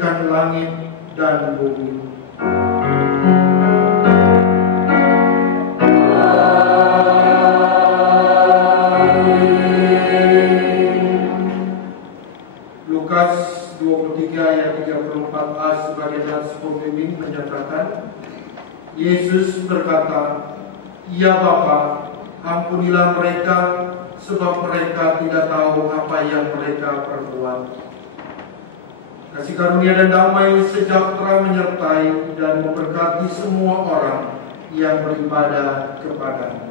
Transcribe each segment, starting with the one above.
menjadikan langit dan bumi. Lukas 23 ayat 34a sebagai nas pembimbing menyatakan, Yesus berkata, "Ya Bapa, ampunilah mereka, sebab mereka tidak tahu apa yang mereka perbuat." Kasih karunia dan damai sejahtera menyertai dan memberkati semua orang yang beribadah kepada-Nya.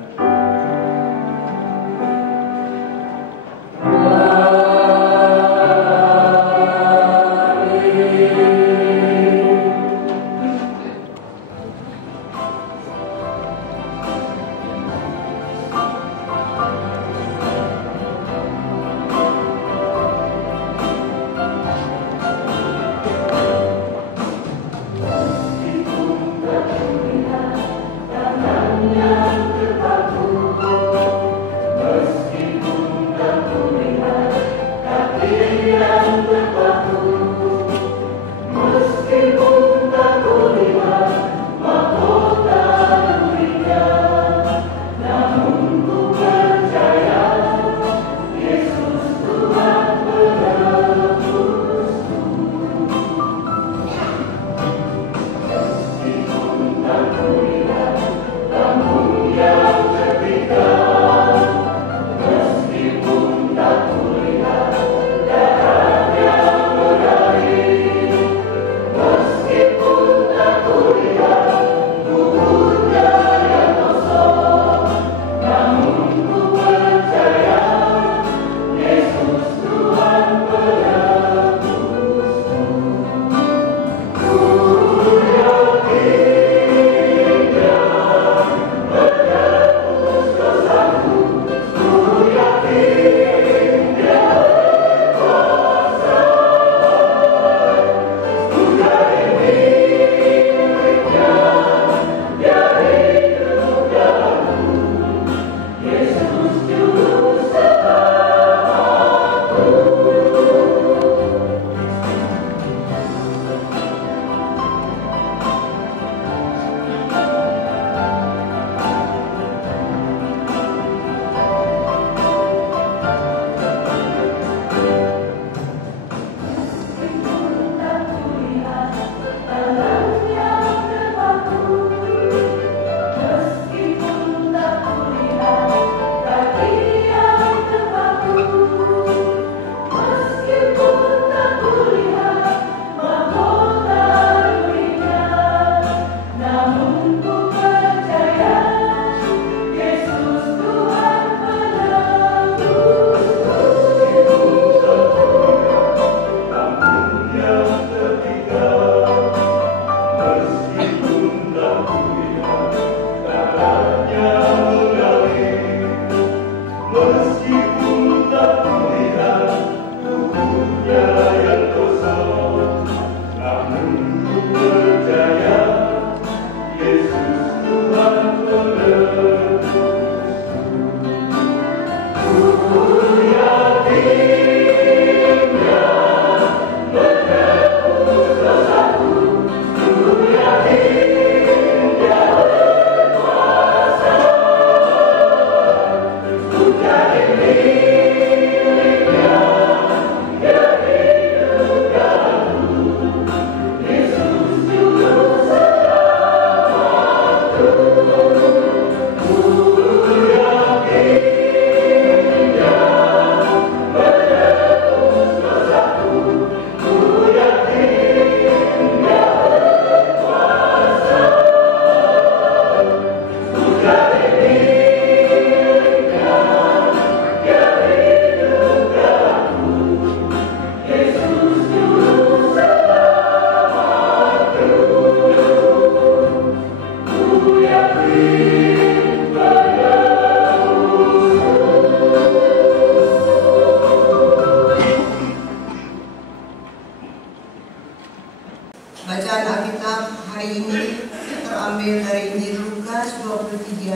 terambil dari Injil Lukas 23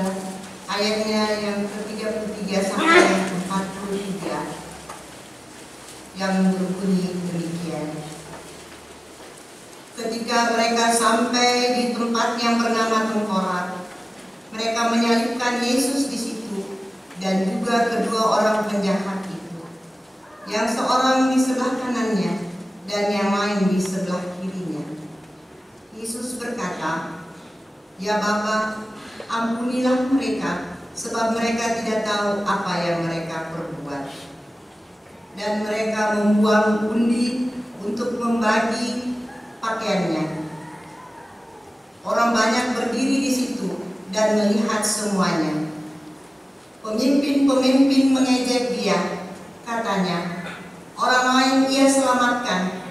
ayatnya yang ke-33 sampai yang ke-43 yang berbunyi demikian. Ketika mereka sampai di tempat yang bernama Tengkorak, mereka menyalibkan Yesus di situ dan juga kedua orang penjahat itu, yang seorang di sebelah kanannya dan yang lain di sebelah kirinya. Yesus berkata, "Ya Bapa, ampunilah mereka, sebab mereka tidak tahu apa yang mereka perbuat." Dan mereka membuang undi untuk membagi pakaiannya. Orang banyak berdiri di situ dan melihat semuanya. Pemimpin-pemimpin mengejek dia, katanya, "Orang lain ia selamatkan,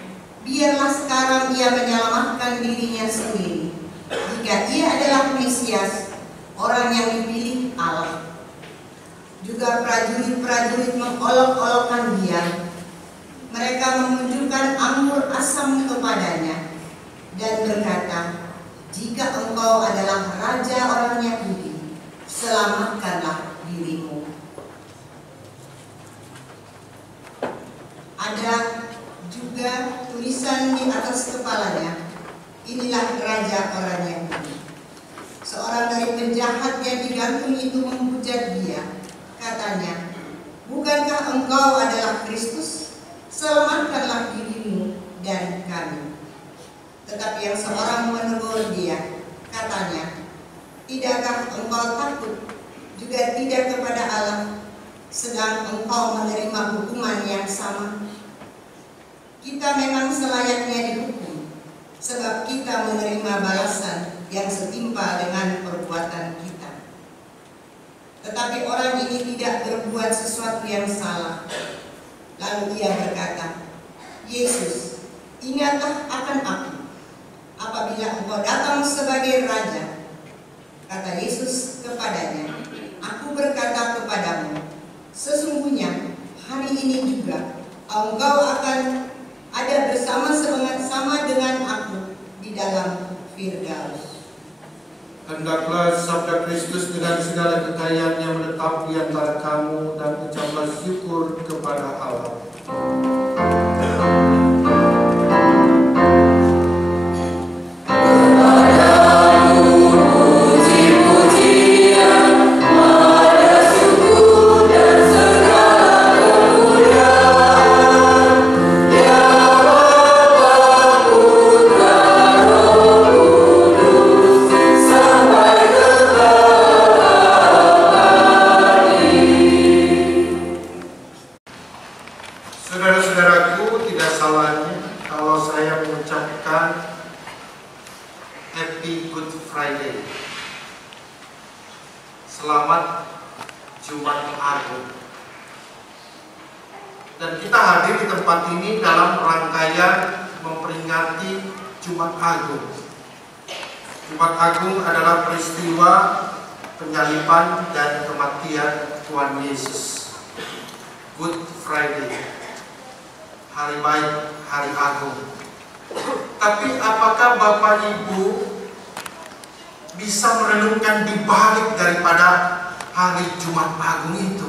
biarlah sekarang ia menyelamatkan dirinya sendiri, jika ia adalah Mesias, orang yang dipilih Allah." Juga prajurit-prajurit mengolok-olokkan dia. Mereka memunculkan anggur asam kepadanya dan berkata, "Jika engkau adalah raja orang Yahudi, selamatkanlah dirimu." Ada juga tulisan di atas kepalanya, "Inilah raja orang Yahudi." Seorang dari penjahat yang digantung itu menghujat dia, katanya, "Bukankah engkau adalah Kristus? Selamatkanlah dirimu dan kami." Tetapi yang seorang menegur dia, katanya, "Tidakkah engkau takut juga tidak kepada Allah, sedang engkau menerima hukuman yang sama? Kita memang selayaknya dihukum, sebab kita menerima balasan yang setimpal dengan perbuatan kita. Tetapi orang ini tidak berbuat sesuatu yang salah." Lalu ia berkata, "Yesus, ingatlah akan aku apabila engkau datang sebagai raja." Kata Yesus kepadanya, "Aku berkata kepadamu, sesungguhnya hari ini juga engkau akan ada bersama-sama dengan aku di dalam Firdaus." Hendaklah sabda Kristus dengan segala kekayaannya menetap di antara kamu, dan ucaplah syukur kepada Allah. Saudara-saudaraku, tidak salahnya kalau saya mengucapkan Happy Good Friday. Selamat Jumat Agung. Dan kita hadir di tempat ini dalam rangkaian memperingati Jumat Agung. Jumat Agung adalah peristiwa penyaliban dan kematian Tuhan Yesus. Good Friday, hari baik, hari agung. Tapi apakah Bapak Ibu bisa merenungkan di balik daripada hari Jumat Agung itu?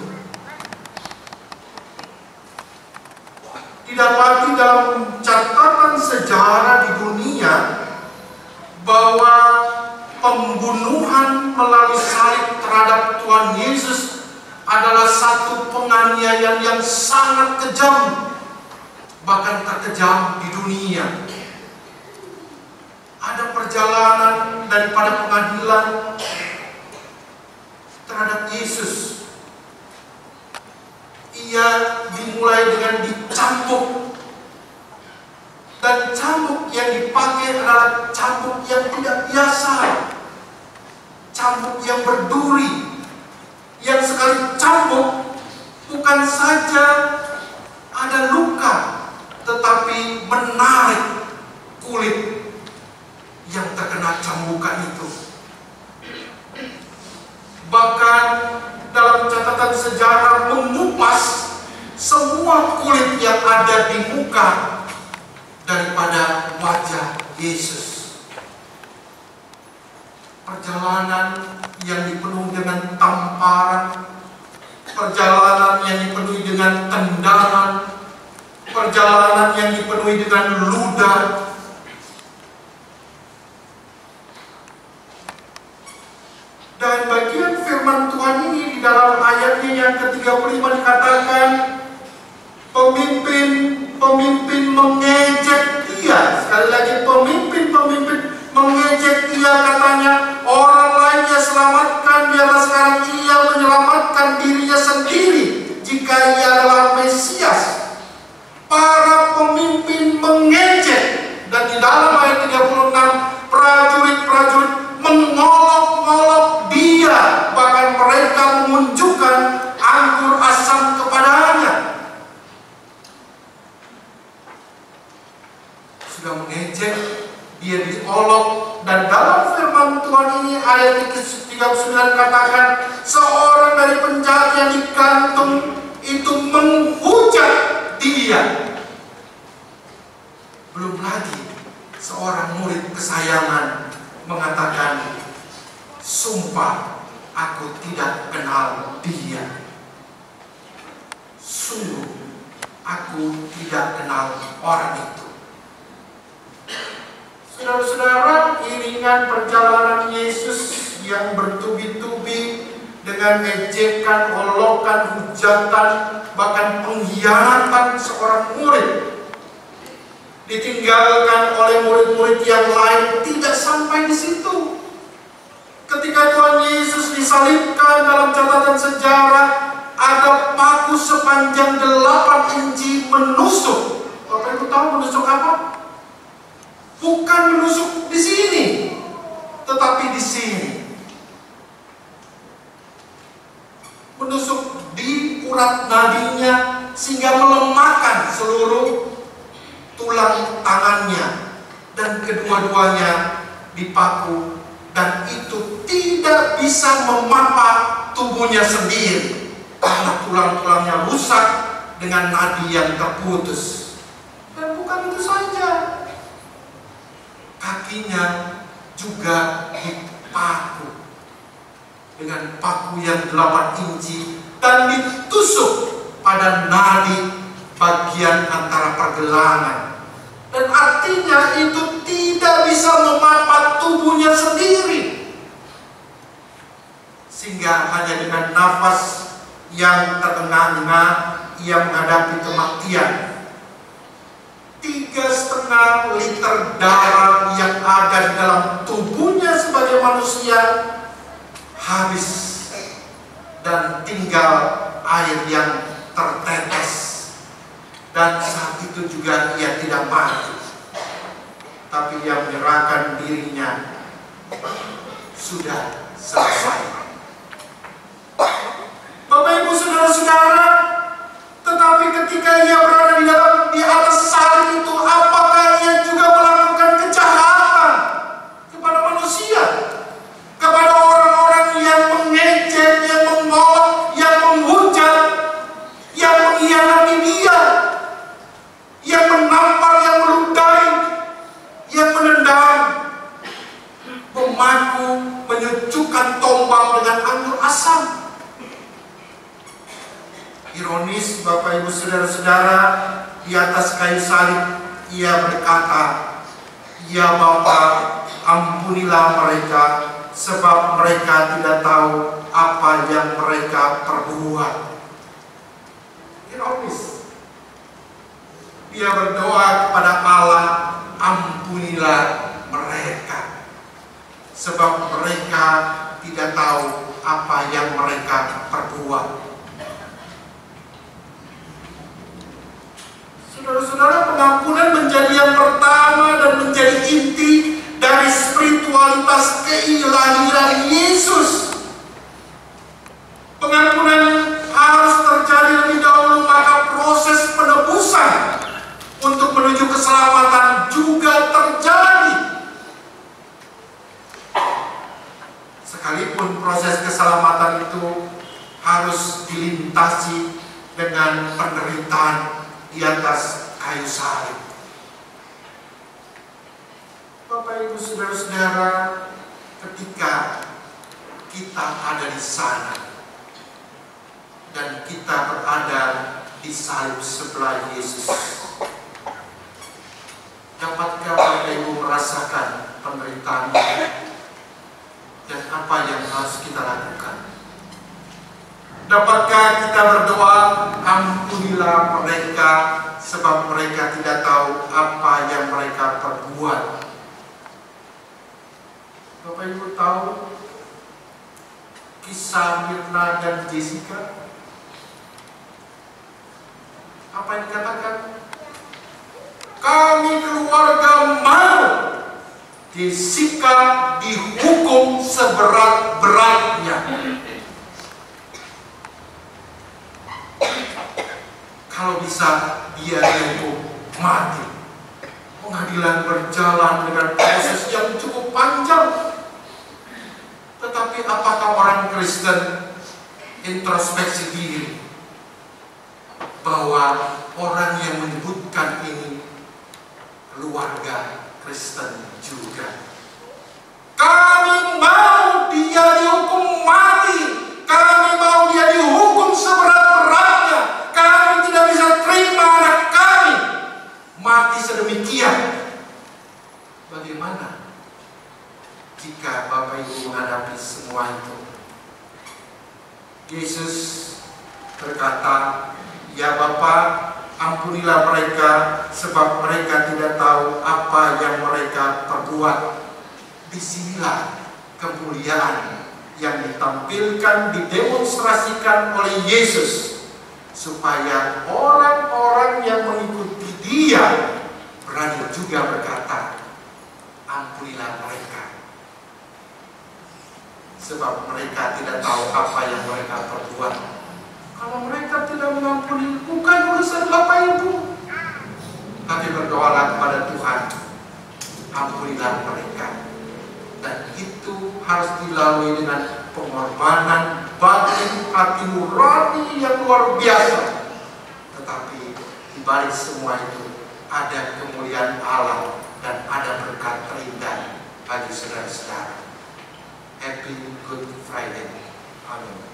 Didapati dalam catatan sejarah di dunia bahwa pembunuhan melalui salib terhadap Tuhan Yesus adalah satu penganiayaan yang sangat kejam, bahkan terkejam di dunia. Ada perjalanan daripada pengadilan terhadap Yesus. Ia dimulai dengan dicambuk, dan cambuk yang dipakai adalah cambuk yang tidak biasa, cambuk yang berduri, yang sekali cambuk bukan saja ada luka, tetapi menarik kulit yang terkena cambukan itu. Bahkan dalam catatan sejarah mengupas semua kulit yang ada di muka daripada wajah Yesus. Perjalanan yang dipenuhi dengan tamparan, perjalanan yang dipenuhi dengan tendangan, perjalanan yang dipenuhi dengan ludah, 35 dikatakan pemimpin mengejek dia. Sekali lagi, pemimpin mengejek dia, katanya orang lainnya selamatkan, biarlah sekarang ia menyelamatkan dirinya sendiri jika ia adalah Mesias. Para pemimpin mengejek, dan di dalam ayat 36 prajurit-prajurit mengolok-olok dia, bahkan mereka menunjukkan anggur asam kepadanya. Sudah mengejek, dia diolok, dan dalam firman Tuhan ini ayat 39 katakan seorang dari penjahat yang digantung itu menghujat dia. Belum lagi seorang murid kesayangan mengatakan, sumpah aku tidak kenal dia. Sungguh aku tidak kenal orang itu. Saudara-saudara, iringan perjalanan Yesus yang bertubi-tubi dengan ejekan, olokan, hujatan, bahkan pengkhianatan seorang murid, ditinggalkan oleh murid-murid yang lain, tidak sampai di situ. Ketika Tuhan Yesus disalibkan, dalam catatan sejarah ada paku sepanjang 8 inci menusuk. Bapak Ibu tahu menusuk apa? Bukan menusuk di sini, tetapi di sini. Menusuk di urat nadinya sehingga melemahkan seluruh tulang tangannya, dan kedua-duanya dipaku, dan itu tidak bisa memapak tubuhnya sendiri karena tulang-tulangnya rusak dengan nadi yang terputus. Dan bukan itu saja, kakinya juga dipaku dengan paku yang 8 inci dan ditusuk pada nadi bagian antara pergelangan, dan artinya itu tidak bisa memapat tubuhnya sendiri, sehingga hanya dengan nafas yang terengah-engah ia menghadapi kematian. 3,5 liter darah yang ada di dalam tubuhnya sebagai manusia habis, dan tinggal air yang tertetes, dan saat itu juga ia tidak mati, tapi ia menyerahkan dirinya. Sudah selesai. Bapak Ibu saudara-saudara, tetapi ketika ia berada di atas salib itu, apakah ia juga melakukan kejahatan kepada manusia, kepada orang-orang yang mengejek, yang mengolok, yang menghujat, yang mengkhianati dia, yang menampar, yang meludahi, yang menendang, memaku, menyucukkan tombak dengan anggur asam? Ironis, Bapak Ibu saudara-saudara, di atas kayu salib ia berkata, "Ya Bapa, ampunilah mereka, sebab mereka tidak tahu apa yang mereka perbuat." Ironis, dia berdoa kepada Allah, "Ampunilah mereka, sebab mereka tidak tahu apa yang mereka perbuat." Saudara-saudara, pengampunan menjadi yang pertama dan menjadi inti dari spiritualitas keilahian Yesus. Pengampunan harus terjadi lebih dahulu, maka proses penebusan untuk menuju keselamatan juga terjadi. Sekalipun proses keselamatan itu harus dilintasi dengan penderitaan di atas kayu salib. Bapak Ibu saudara-saudara, ketika kita ada di sana dan kita berada di salib sebelah Yesus, dapatkah Bapak Ibu merasakan penderitaan dan apa yang harus kita lakukan? Dapatkah kita berdoa, ampunilah mereka sebab mereka tidak tahu apa yang mereka perbuat? Bapak Ibu tahu kisah Mirna dan Jessica? Apa yang dikatakan? Kami keluarga mau Jessica dihukum seberat-beratnya. Kalau bisa dia dihukum mati. Pengadilan berjalan dengan proses yang cukup panjang. Tetapi apakah orang Kristen introspeksi diri bahwa orang yang menyebutkan ini keluarga Kristen juga? Kami mau dia dihukum mati. Kami mau dia dihukum seberat-beratnya. Kami tidak bisa terima anak kami mati sedemikian. Bagaimana jika Bapak Ibu menghadapi semua itu? Yesus berkata, ya Bapa, ampunilah mereka sebab mereka tidak tahu apa yang mereka perbuat. Disinilah kemuliaan yang ditampilkan, didemonstrasikan oleh Yesus, supaya orang-orang yang mengikuti Dia berani juga berkata, ampunilah mereka sebab mereka tidak tahu apa yang mereka perbuat. Kalau mereka tidak mengampuni, bukan urusan Bapak Ibu, tapi berdoalah kepada Tuhan, ampunilah mereka. Dan itu harus dilalui dengan pengorbanan batin, hati nurani yang luar biasa. Tetapi di balik semua itu ada kemuliaan Allah dan ada berkat terindah bagi saudara-saudara. Happy Good Friday. Amin.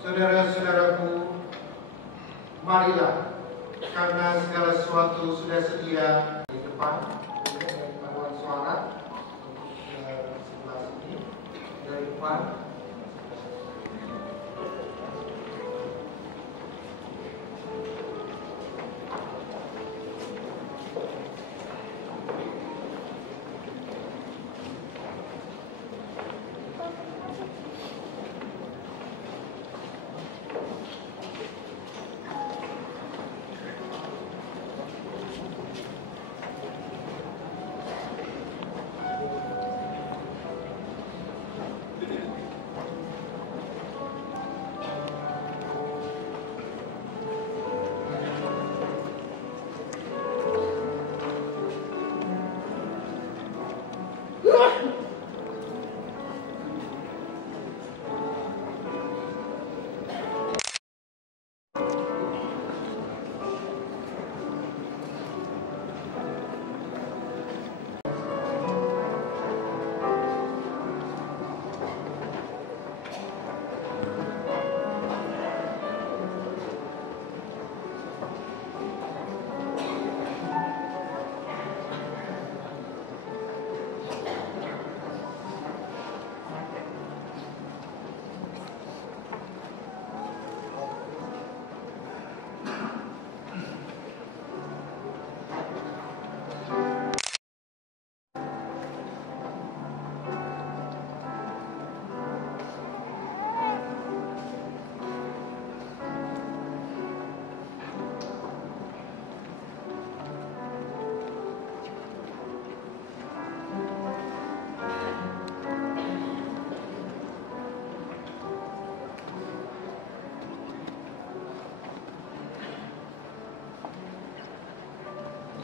Saudara-saudaraku, marilah, karena segala sesuatu sudah sedia di depan. Paduan suara untuk sebelah sini dari depan.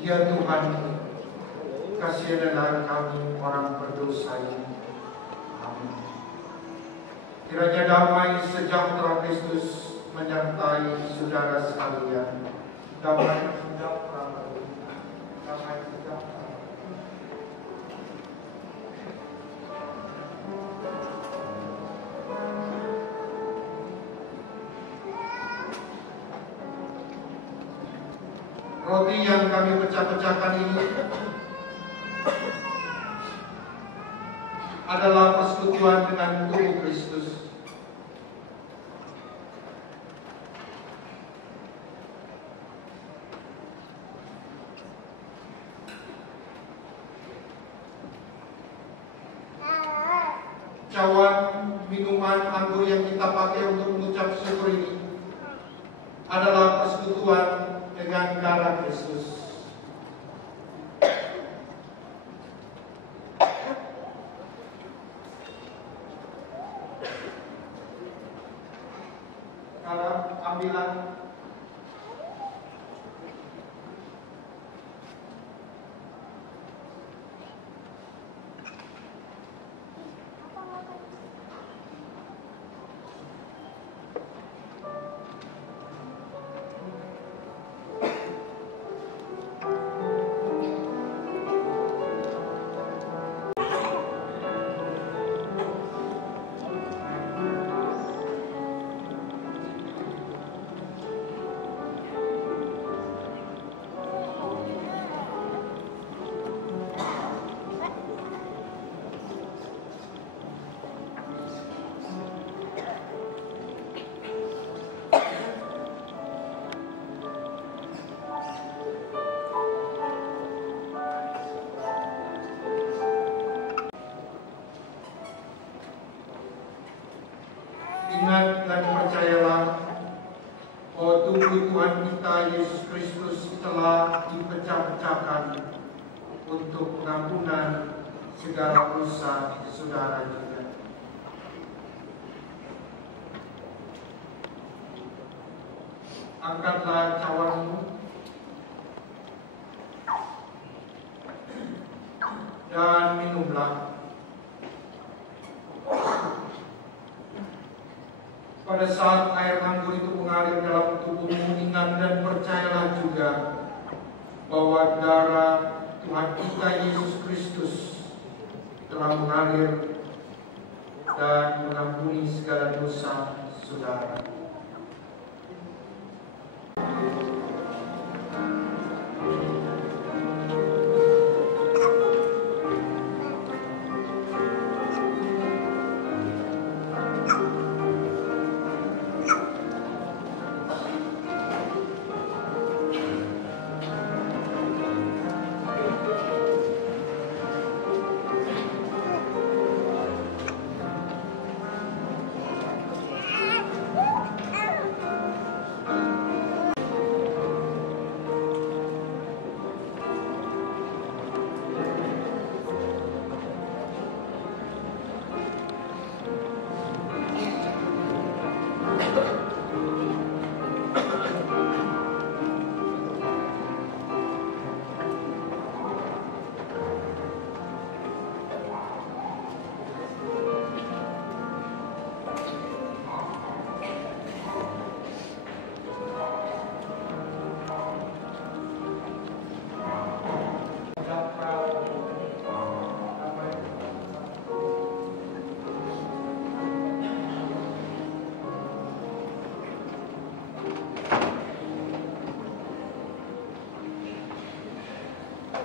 Ya Tuhan, kasihilah kami orang berdosa ini. Amin. Kiranya damai sejahtera Kristus menyertai saudara sekalian. Damai sejahtera, damai sejahtera. Roti yang kami pecah-pecahkan ini adalah persekutuan dengan tubuh Kristus. Cawan minuman anggur yang kita pakai untuk mengucap syukur ini adalah persekutuan dengan darah Kristus. Sekarang ambilan ingat dan percayalah bahwa tubuh Tuhan kita Yesus Kristus telah dipecah-pecahkan untuk pengampunan segala dosa saudara juga. Angkatlah cawanmu dan minumlah. Pada saat air anggur itu mengalir dalam tubuhmu, ingat dan percayalah juga bahwa darah Tuhan kita Yesus Kristus telah mengalir dan mengampuni segala dosa saudara.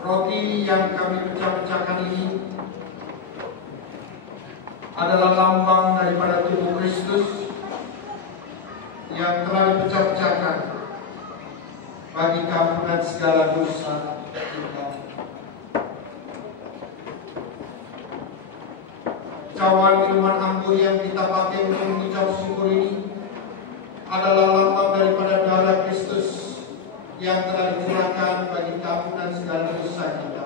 Roti yang kami pecah-pecahkan ini adalah lambang daripada tubuh Kristus yang telah dipecah-pecahkan bagi keampunan segala dosa kita. Cawan minuman anggur yang kita pakai untuk mengucap syukur ini adalah lambang daripada darah Kristus yang telah dicurahkan bagi keampunan segala dosa kita.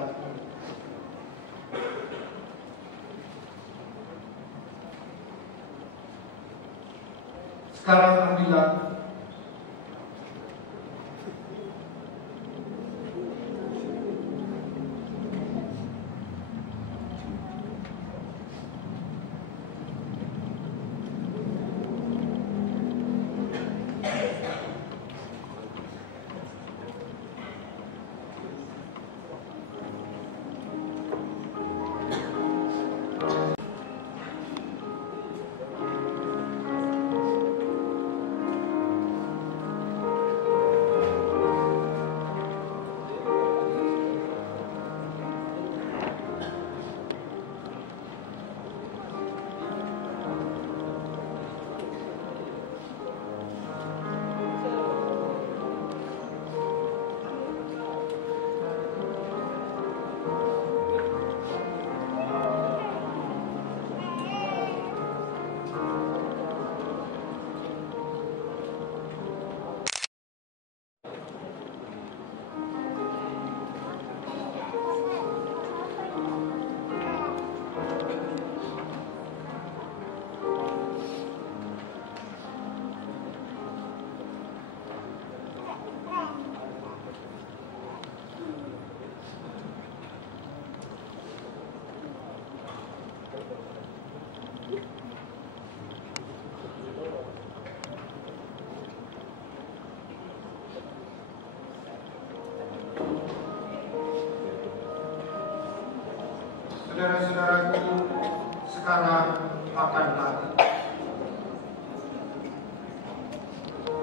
Sekarang ambillah Saudara-saudaraku, sekarang makanlah.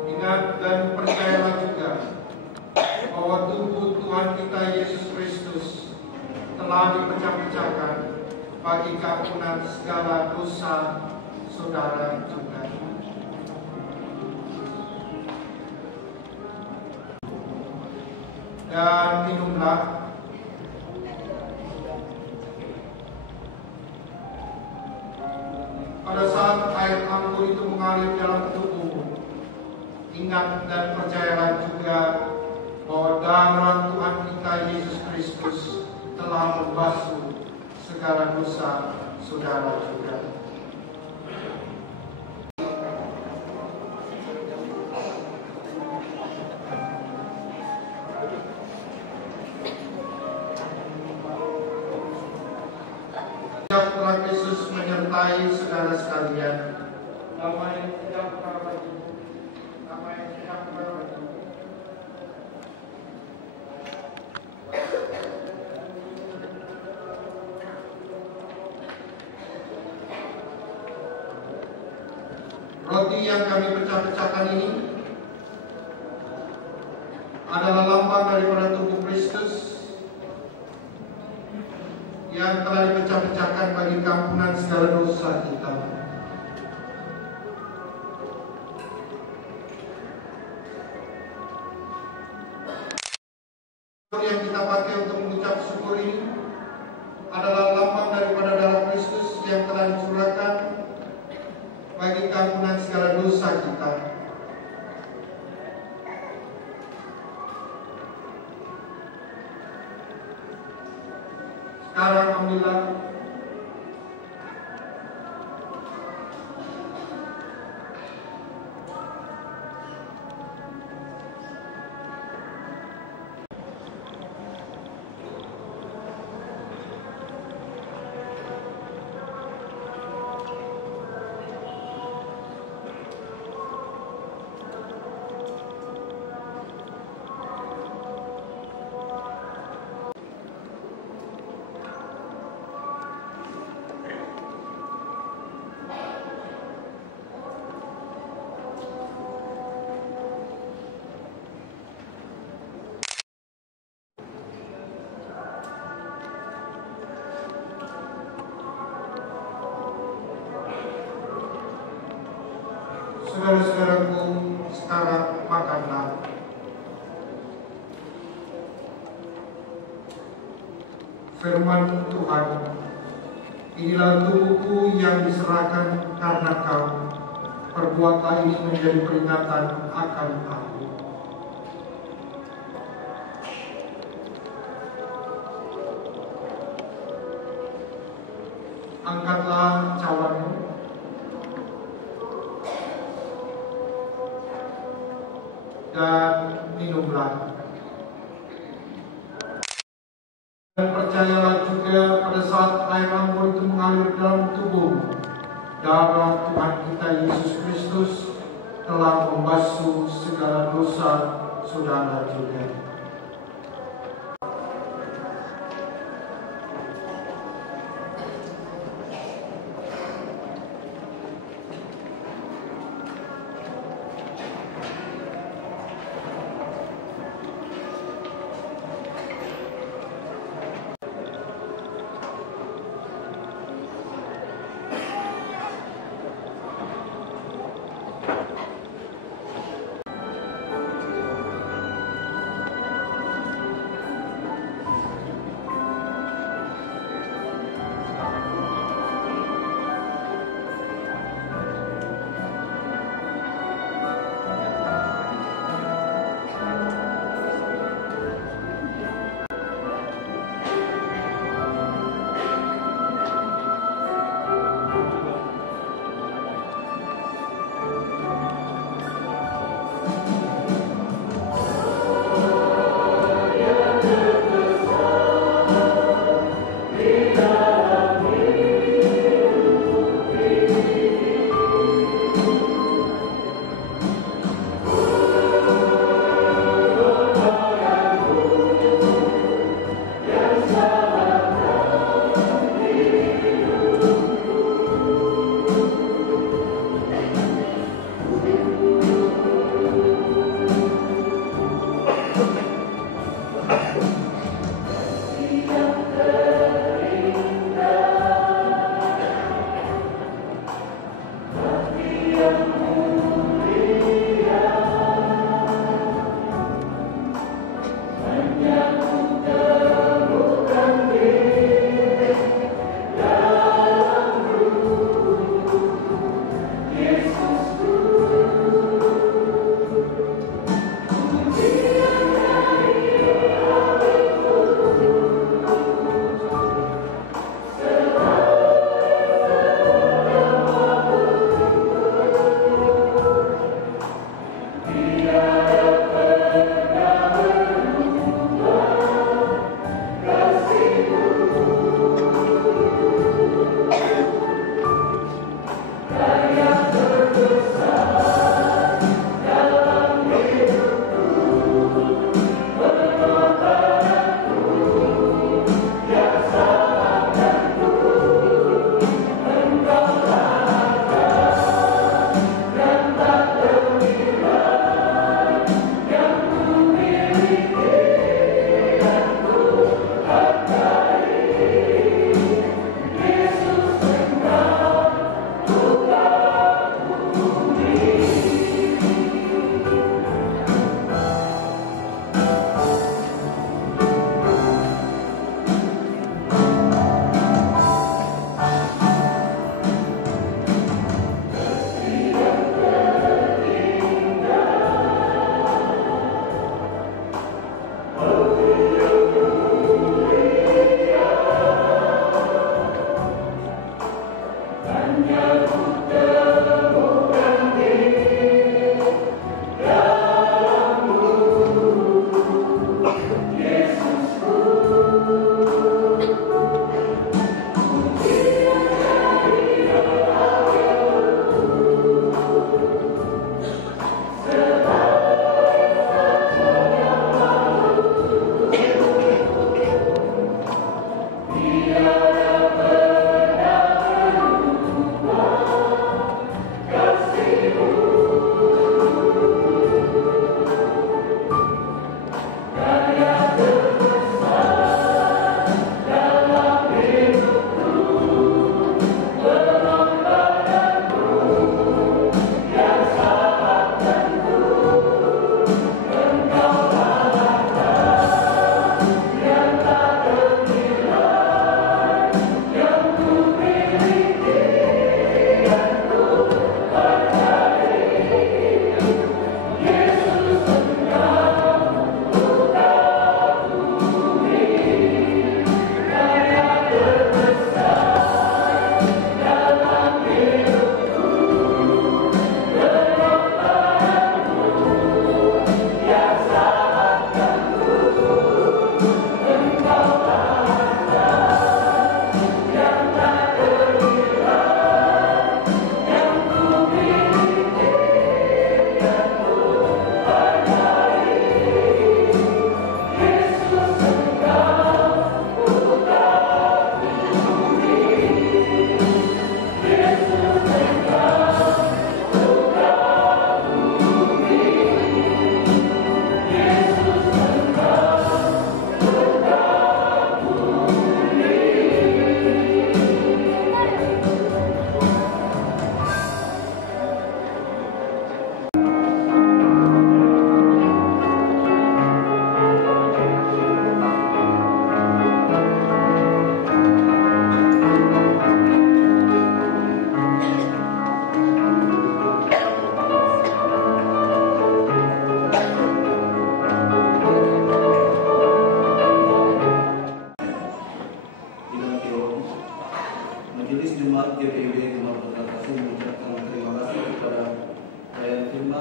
Ingat dan percayalah juga bahwa tubuh Tuhan kita Yesus Kristus telah dipecah-pecahkan bagi keampunan segala dosa saudara juga. Dan minumlah. Pada saat air ampun itu mengalir dalam tubuhmu, ingat dan percayalah juga bahwa darah Tuhan kita Yesus Kristus telah membasuh segala dosa saudara juga. Bahtera Kasih menyertai saudara sekalian. Damai sejahtera bagi. Damai sejahtera bagi. Roti yang kami pecah-pecahkan ini adalah lambang daripada tubuh Kristus yang telah dipecah-pecahkan bagi keampunan segala dosa kita. Yang kita pakai untuk mengucap syukur ini adalah lambang daripada darah Kristus yang telah dicurahkan bagi keampunan segala dosa kita. Sekarang ambillah. Saudara-saudaraku, sekarang makanlah. Firman Tuhan, inilah tubuhku yang diserahkan karena kau. Perbuatlah ini menjadi peringatan akan aku. Angkatlah cawanmu. Dan minumlah. Dan percayalah juga pada saat air ampun itu mengalir dalam tubuhmu, darah Tuhan kita Yesus Kristus telah membasuh segala dosa saudara juga.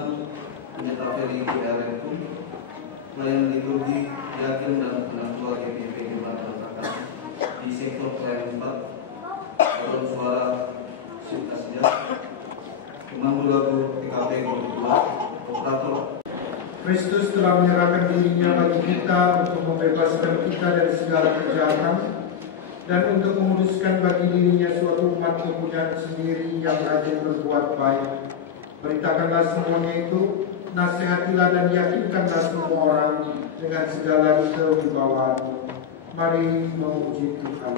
Tuhan, Pendeta Ferry GRM, pelayan liturgi Yakin dan Penangtua Gpib Bahtera Kasih di sektor pelayanan 4, dalam suara Cipta Sejarah, pemandu lagu TKP kedua, operator. Kristus telah menyerahkan dirinya bagi kita untuk membebaskan kita dari segala kejahatan dan untuk menguduskan bagi dirinya suatu umat kepunyaan sendiri yang rajin berbuat baik. Beritakanlah semuanya itu, nasihatilah dan yakinkanlah semua orang dengan segala kewibawaan. Mari memuji Tuhan.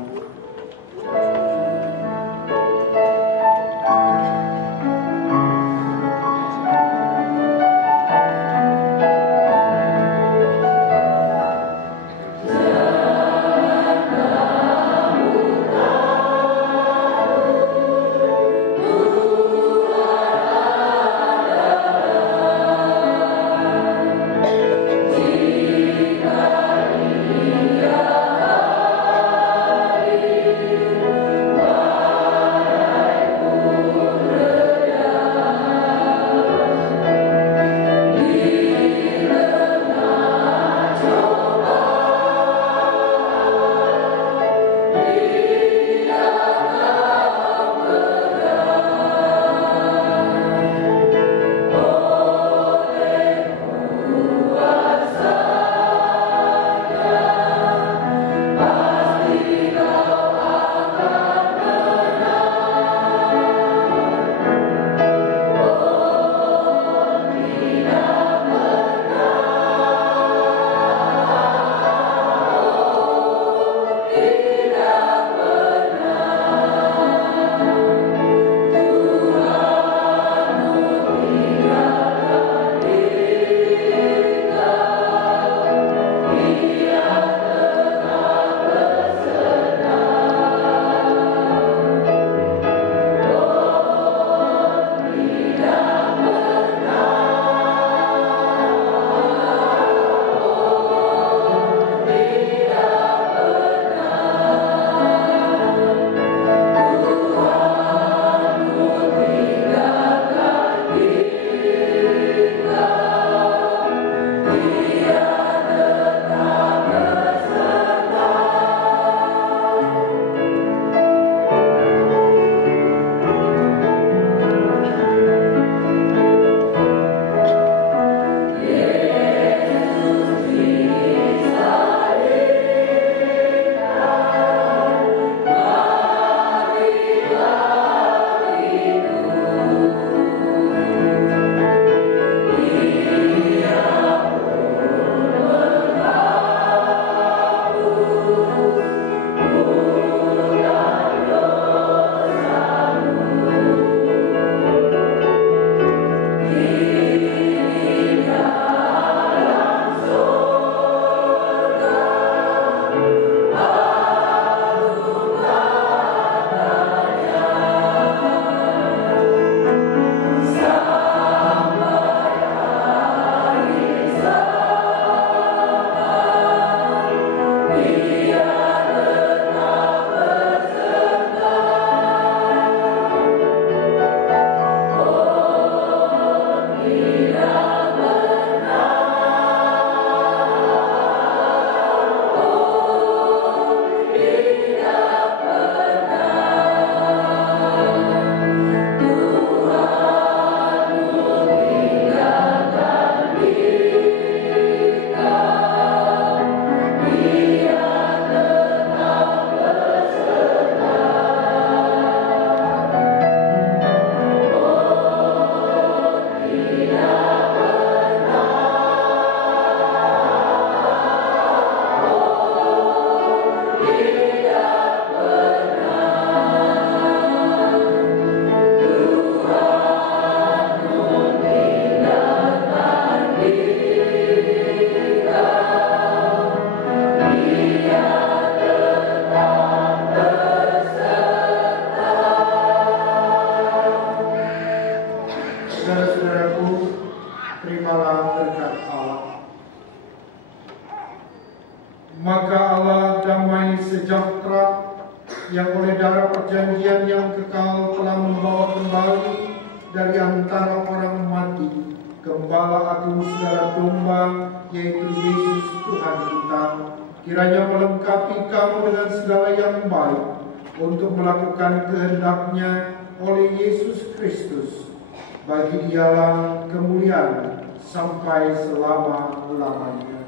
Maka Allah damai sejahtera yang oleh darah perjanjian yang kekal telah membawa kembali dari antara orang mati Gembala Agung segala domba, yaitu Yesus Tuhan kita, kiranya melengkapi kamu dengan segala yang baik untuk melakukan kehendak-Nya oleh Yesus Kristus. Bagi Dialah kemuliaan sampai selama-lamanya.